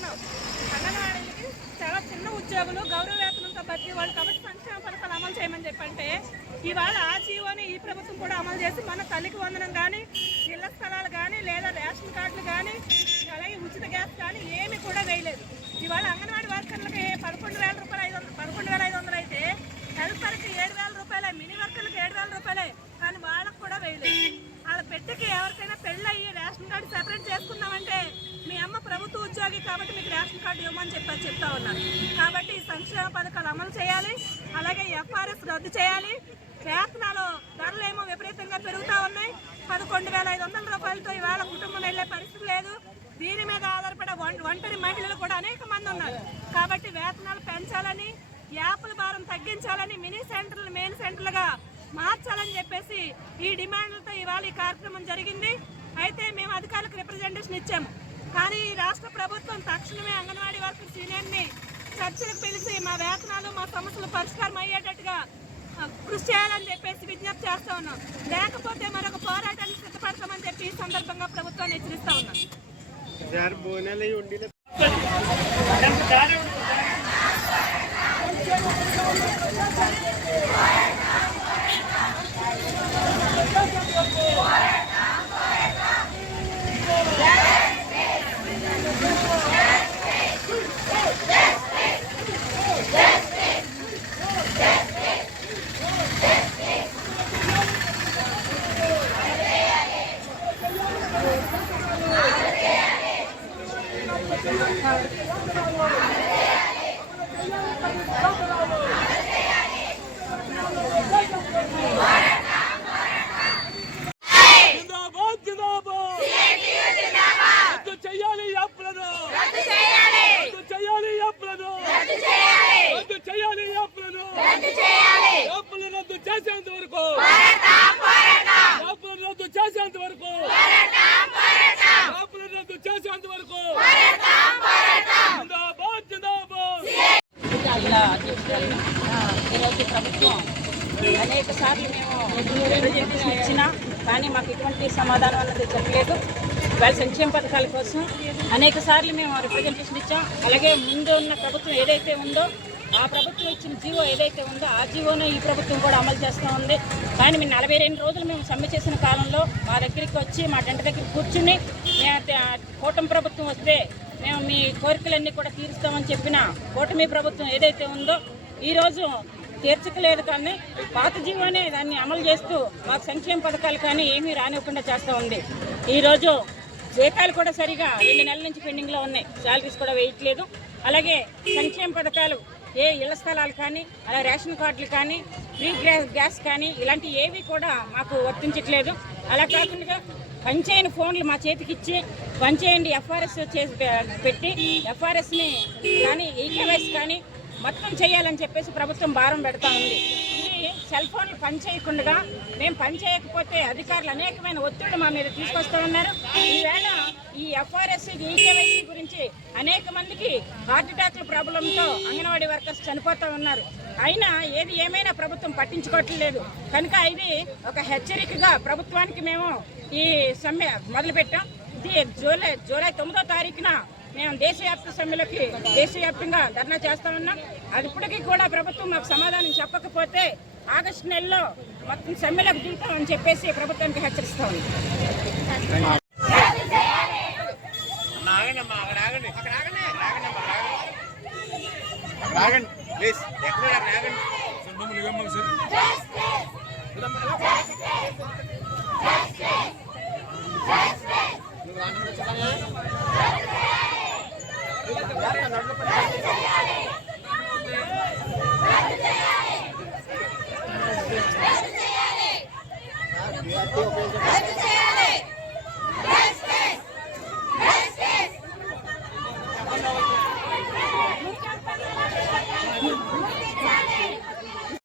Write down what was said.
చేస్తున్నాం అంగన్వాడీలకి చాలా చిన్న ఉద్యోగులు గౌరవ వేతనంతో బట్టి వాళ్ళు కాబట్టి సంక్షేమ పథకాలు అమలు చేయమని చెప్పంటే ఇవాళ ఆ జీవోని ఈ ప్రభుత్వం కూడా అమలు చేసి మన తల్లికి వందనం కానీ ఇళ్ళ స్థలాలు కానీ లేదా రేషన్ కార్డులు కానీ అలాగే ఉచిత గ్యాస్ కానీ ఏమి కూడా వేయలేదు. ఇవాళ అంగన్వాడీ వర్కర్లకి పదకొండు వేల రూపాయలు ఐదు వందలు పదకొండు వేల ఐదు వందలు అయితే హెల్పర్కి ఏడు వేల రూపాయలే మినీ వర్కర్లకి ఏడు వేల రూపాయలే కానీ వాళ్ళకు కూడా వేయలేదు వాళ్ళ పెట్టెకి ఎవరికైనా పెళ్ళి అయ్యి రేషన్ కార్డు సెపరేట్ చేసుకున్నామంటే మీ అమ్మ ప్రభుత్వ ఉద్యోగి కాబట్టి మీకు రేషన్ కార్డు ఇవ్వమని చెప్పి చెప్తా ఉన్నారు. కాబట్టి ఈ సంక్షేమ పథకాలు అమలు చేయాలి అలాగే ఎఫ్ఆర్ఎస్ రద్దు చేయాలి. వేతనాలు ధరలు ఏమో విపరీతంగా పెరుగుతూ ఉన్నాయి. పదకొండు వేల ఐదు వందల రూపాయలతో ఇవాళ కుటుంబం వెళ్ళే పరిస్థితి లేదు. దీని మీద ఆధారపడే ఒంటరి మహిళలు కూడా అనేక మంది ఉన్నారు. కాబట్టి వేతనాలు పెంచాలని యాప్ల భారం తగ్గించాలని మినీ సెంటర్లు మెయిన్ సెంటర్లుగా మార్చాలని చెప్పేసి ఈ డిమాండ్లతో ఇవాళ ఈ కార్యక్రమం జరిగింది. అయితే మేము అధికారులకు రిప్రజెంటేషన్ ఇచ్చాము. కానీ రాష్ట్ర ప్రభుత్వం తక్షణమే అంగన్వాడీ వర్కర్ సీనియర్ని చర్చలకు పిలిచి మా వేతనాలు మా సమస్యలు పరిష్కారం అయ్యేటట్టుగా కృషి చేయాలని చెప్పేసి విజ్ఞప్తి చేస్తా ఉన్నాం. లేకపోతే మరొక పోరాటానికి సిద్ధపడతామని చెప్పి ఈ సందర్భంగా ప్రభుత్వాన్ని హెచ్చరిస్తా ఉన్నాం సార్ బోనాలు అవి ఉండి జిందాబాద్ జిందాబాద్ రద్దు చేయాలి యాప్లను రద్దు చేయాలి యాప్లను రద్దు చేయాలి యాప్లను యాప్లను రద్దు చేసేంత వరకు యాప్లను రద్దు చేసేంత వరకు యాప్లను రద్దు చేసేంత వరకు జిందాబాద్ జిందాబాద్ ఇలా ఈరోజు ప్రభుత్వం అనేక సార్లు మేము ఇచ్చినా కానీ మాకు ఎటువంటి సమాధానం అన్నది చెప్పలేదు. వాళ్ళ సంక్షేమ పథకాల కోసం అనేక సార్లు మేము రిప్రజెంటేషన్ ఇచ్చాం. అలాగే ముందు ఉన్న ప్రభుత్వం ఏదైతే ఉందో ఆ ప్రభుత్వం ఇచ్చిన జీవో ఏదైతే ఉందో ఆ జీవోను ఈ ప్రభుత్వం కూడా అమలు చేస్తూ ఉంది. కానీ మేము నలభై రెండు రోజులు మేము సమ్మె చేసిన కాలంలో మా దగ్గరికి వచ్చి మా టెంట దగ్గర కూర్చుని మేము కూటమి ప్రభుత్వం వస్తే మేము మీ కోరికలన్నీ కూడా తీరుస్తామని చెప్పిన కూటమి ప్రభుత్వం ఏదైతే ఉందో ఈరోజు తీర్చకలేదు కానీ పాత జీవోనే దాన్ని అమలు చేస్తూ మాకు సంక్షేమ పథకాలు కానీ ఏమీ రానివ్వకుండా చేస్తూ ఉంది. ఈరోజు జీతాలు కూడా సరిగా రెండు నెలల నుంచి పెండింగ్లో ఉన్నాయి. శాలరీస్ కూడా వేయట్లేదు. అలాగే సంక్షేమ పథకాలు ఏ ఇళ్ళ స్థలాలు కానీ అలా రేషన్ కార్డులు కానీ ఫ్రీ గ్యాస్ గ్యాస్ కానీ ఇలాంటి ఏవి కూడా మాకు వర్తించట్లేదు. అలా కాకుండా పనిచేయని ఫోన్లు మా చేతికి ఇచ్చి పనిచేయండి ఎఫ్ఆర్ఎస్ చేసి పెట్టి ఎఫ్ఆర్ఎస్ని కానీ ఈకేవైస్ కానీ మొత్తం చేయాలని చెప్పేసి ప్రభుత్వం భారం పెడతా ఉంది. ఇది సెల్ ఫోన్లు పనిచేయకుండా మేము పని చేయకపోతే అధికారులు అనేకమైన ఒత్తిడి మా మీద తీసుకొస్తూ ఉన్నారు. ఈవేళ ఈ ఎఫ్ఆర్ఎస్ ఈకేవైసీ గురించి అనేక మందికి హార్ట్ అటాక్ల ప్రాబ్లంతో అంగన్వాడీ వర్కర్స్ చనిపోతూ ఉన్నారు. అయినా ఏది ఏమైనా ప్రభుత్వం పట్టించుకోవట్లేదు. కనుక ఇది ఒక హెచ్చరికగా ప్రభుత్వానికి మేము ఈ సమ్మె మొదలుపెట్టాం. ఇది జూలై జూలై తొమ్మిదో తారీఖున మేము దేశవ్యాప్త సమ్మెలకి దేశవ్యాప్తంగా ధర్నా చేస్తా ఉన్నాం. అది ఇప్పటికీ కూడా ప్రభుత్వం మాకు సమాధానం చెప్పకపోతే ఆగస్టు నెలలో మొత్తం సమ్మెలకు దిగుతామని చెప్పేసి ప్రభుత్వానికి హెచ్చరిస్తా ఉంది